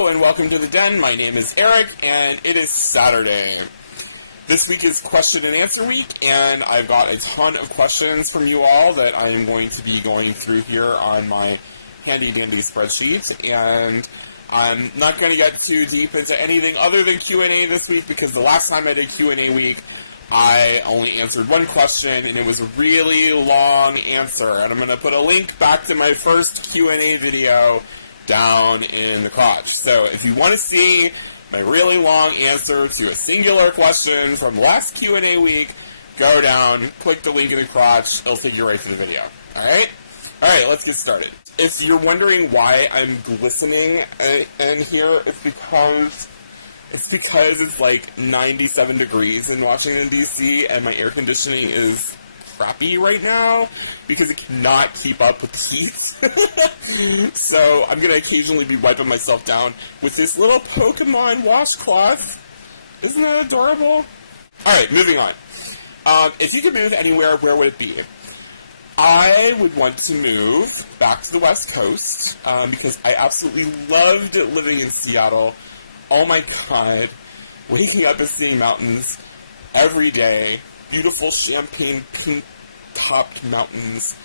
Hello and welcome to the Den. My name is Eric and it is Saturday. This week is question and answer week and I've got a ton of questions from you all that I am going to be going through here on my handy dandy spreadsheet, and I'm not going to get too deep into anything other than Q&A this week because the last time I did Q&A week I only answered one question and it was a really long answer, and I'm going to put a link back to my first Q&A video down in the crotch. So if you want to see my really long answer to a singular question from last Q&A week, go down, click the link in the crotch, it'll take you right to the video. Alright? Alright, let's get started. If you're wondering why I'm glistening in here, it's because it's like 97 degrees in Washington, D.C., and my air conditioning is crappy right now because it cannot keep up with the heat. So I'm going to occasionally be wiping myself down with this little Pokemon washcloth. Isn't that adorable? Alright, moving on. If you could move anywhere, where would it be? I would want to move back to the West Coast because I absolutely loved living in Seattle. Oh my god, waking up and seeing mountains every day, beautiful champagne pink-topped mountains,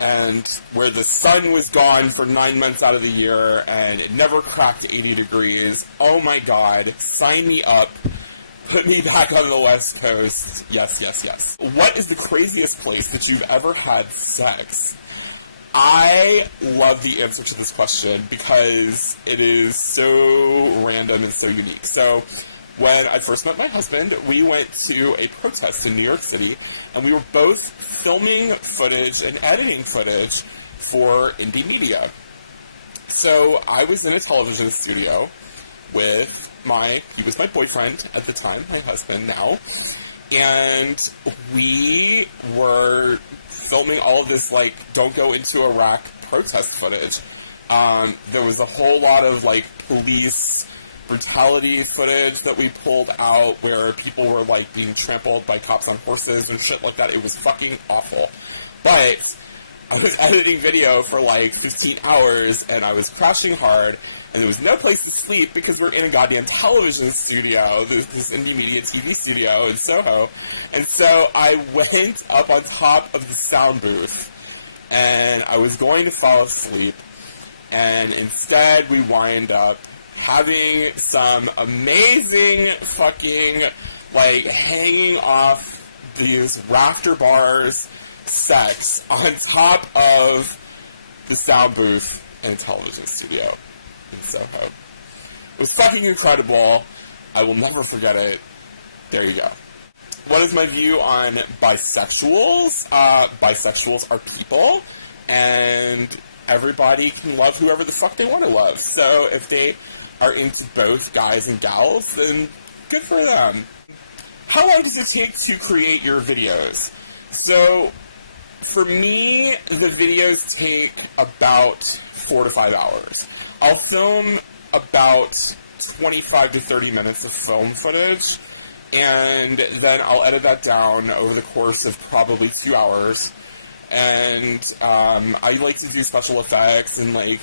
and where the sun was gone for 9 months out of the year, and it never cracked 80 degrees. Oh my god, sign me up. Put me back on the West Coast. Yes, yes, yes. What is the craziest place that you've ever had sex? I love the answer to this question because it is so random and so unique. So, when I first met my husband, we went to a protest in New York City, and we were both filming footage and editing footage for indie media. So, I was in a television studio with he was my boyfriend at the time, my husband now, and we were filming all of this, like, don't go into Iraq protest footage. There was a whole lot of, like, police brutality footage that we pulled out where people were, like, being trampled by cops on horses and shit like that. It was fucking awful. But I was editing video for, like, 15 hours, and I was crashing hard, and there was no place to sleep because we're in a goddamn television studio, this indie media TV studio in Soho. And so I went up on top of the sound booth, and I was going to fall asleep, and instead we wind up having some amazing fucking, like, hanging off these rafter bars sex on top of the sound booth in a television studio in Soho. It was fucking incredible. I will never forget it. There you go. What is my view on bisexuals? Bisexuals are people, and everybody can love whoever the fuck they want to love. So if they are into both guys and gals, then good for them. How long does it take to create your videos? So, for me, the videos take about 4 to 5 hours. I'll film about 25 to 30 minutes of film footage, and then I'll edit that down over the course of probably 2 hours. And I like to do special effects and, like,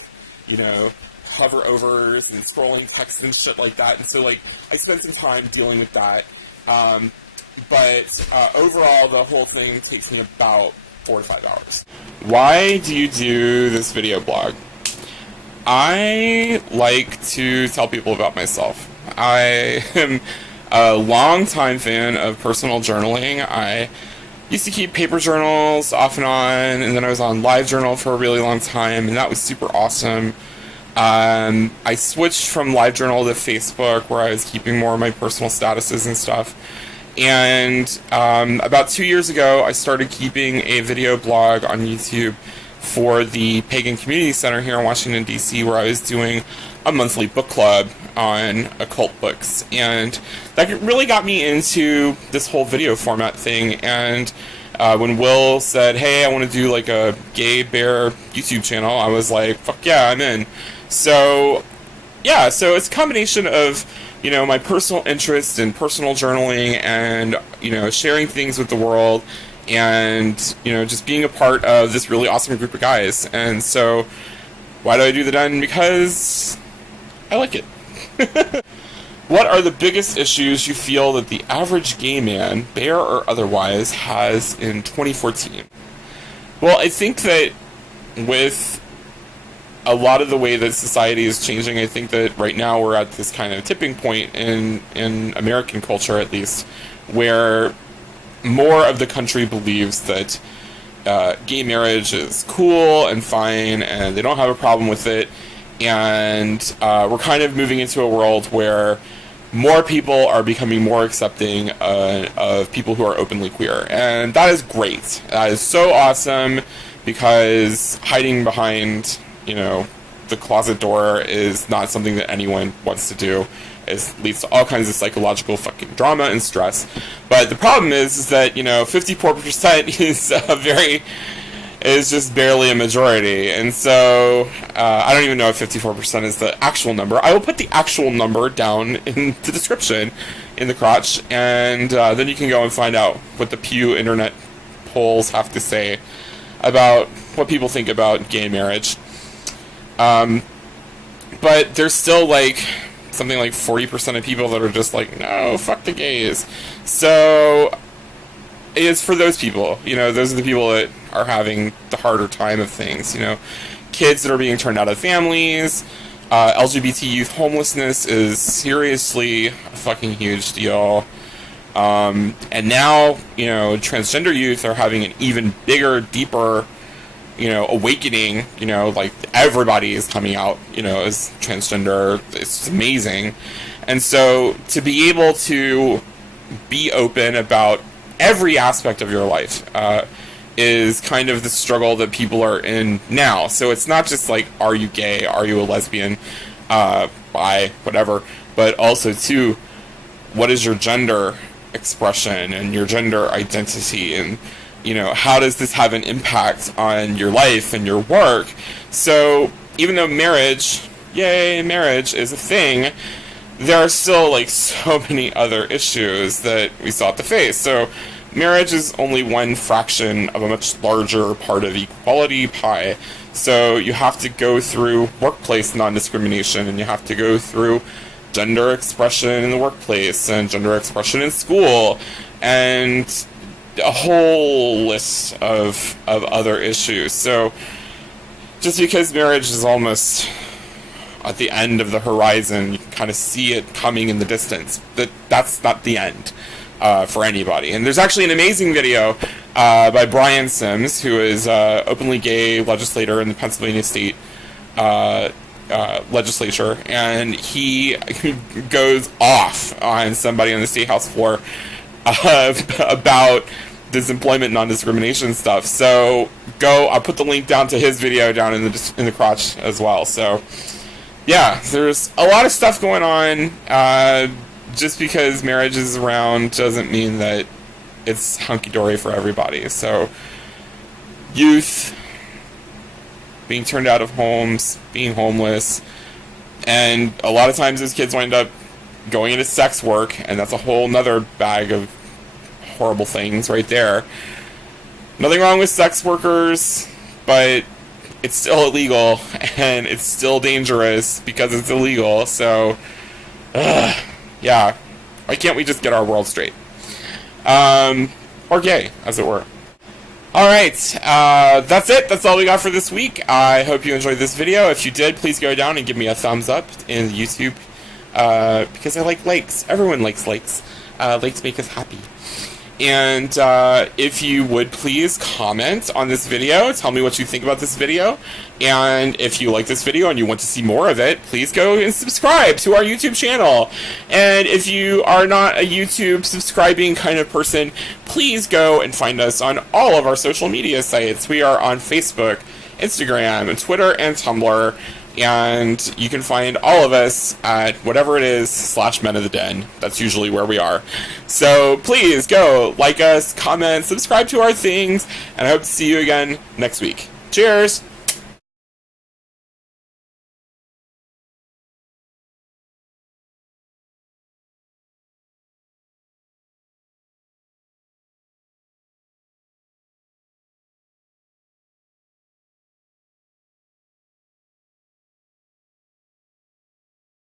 you know, hover overs and scrolling text and shit like that. And so, like, I spend some time dealing with that. But overall, the whole thing takes me about 4 to 5 hours. Why do you do this video blog? I like to tell people about myself. I am a long-time fan of personal journaling. I used to keep paper journals off and on, and then I was on LiveJournal for a really long time, and that was super awesome. I switched from LiveJournal to Facebook, where I was keeping more of my personal statuses and stuff. And about 2 years ago, I started keeping a video blog on YouTube for the Pagan Community Center here in Washington, D.C., where I was doing a monthly book club on occult books. And that really got me into this whole video format thing. And when Will said, hey, I want to do like a gay bear YouTube channel, I was like, fuck yeah, I'm in. So, yeah, so it's a combination of, you know, my personal interest in personal journaling and, you know, sharing things with the world, and, you know, just being a part of this really awesome group of guys. And so, why do I do the Den? Because I like it. What are the biggest issues you feel that the average gay man, bear or otherwise, has in 2014? Well, I think that with a lot of the way that society is changing, I think that right now we're at this kind of tipping point in American culture, at least, where more of the country believes that gay marriage is cool and fine and they don't have a problem with it, and we're kind of moving into a world where more people are becoming more accepting of people who are openly queer, and that is great. That is so awesome, because hiding behind, you know, the closet door is not something that anyone wants to do. It leads to all kinds of psychological fucking drama and stress. But the problem is that, you know, 54% is just barely a majority. And so I don't even know if 54% is the actual number. I will put the actual number down in the description in the crotch, and then you can go and find out what the Pew Internet polls have to say about what people think about gay marriage. But there's still like something like 40% of people that are just like, no, fuck the gays. So it's for those people, you know, those are the people that are having the harder time of things, you know, kids that are being turned out of families. LGBT youth homelessness is seriously a fucking huge deal. And now, you know, transgender youth are having an even bigger, deeper, you know, awakening. You know, like everybody is coming out, you know, as transgender. It's amazing. And so to be able to be open about every aspect of your life is kind of the struggle that people are in now. So it's not just like, are you gay, are you a lesbian, bi, whatever, but also too, what is your gender expression and your gender identity, and, you know, how does this have an impact on your life and your work? So even though marriage, yay, marriage is a thing, there are still like so many other issues that we still have to face. So marriage is only one fraction of a much larger part of equality pie. So you have to go through workplace non-discrimination, and you have to go through gender expression in the workplace and gender expression in school, and a whole list of other issues. So just because marriage is almost at the end of the horizon, you can kind of see it coming in the distance, that's not the end for anybody. And there's actually an amazing video by Brian Sims, who is an openly gay legislator in the Pennsylvania State legislature, and he goes off on somebody on the State House floor about this employment non-discrimination stuff. So I'll put the link down to his video down in the crotch as well. So yeah, there's a lot of stuff going on. Just because marriage is around doesn't mean that it's hunky-dory for everybody. So youth, being turned out of homes, being homeless, and a lot of times those kids wind up going into sex work, and that's a whole nother bag of horrible things right there. Nothing wrong with sex workers, but it's still illegal, and it's still dangerous because it's illegal. So yeah, why can't we just get our world straight? Or gay, as it were. Alright, that's it. That's all we got for this week. I hope you enjoyed this video. If you did, please go down and give me a thumbs up in YouTube, because I like likes. Everyone likes likes. Likes make us happy. And if you would please comment on this video, tell me what you think about this video, and if you like this video and you want to see more of it, please go and subscribe to our YouTube channel. And if you are not a YouTube subscribing kind of person, please go and find us on all of our social media sites. We are on Facebook, Instagram, and Twitter, and Tumblr. And you can find all of us at whatever it is /Men of the Den. That's usually where we are. So please go like us, comment, subscribe to our things, and I hope to see you again next week. Cheers!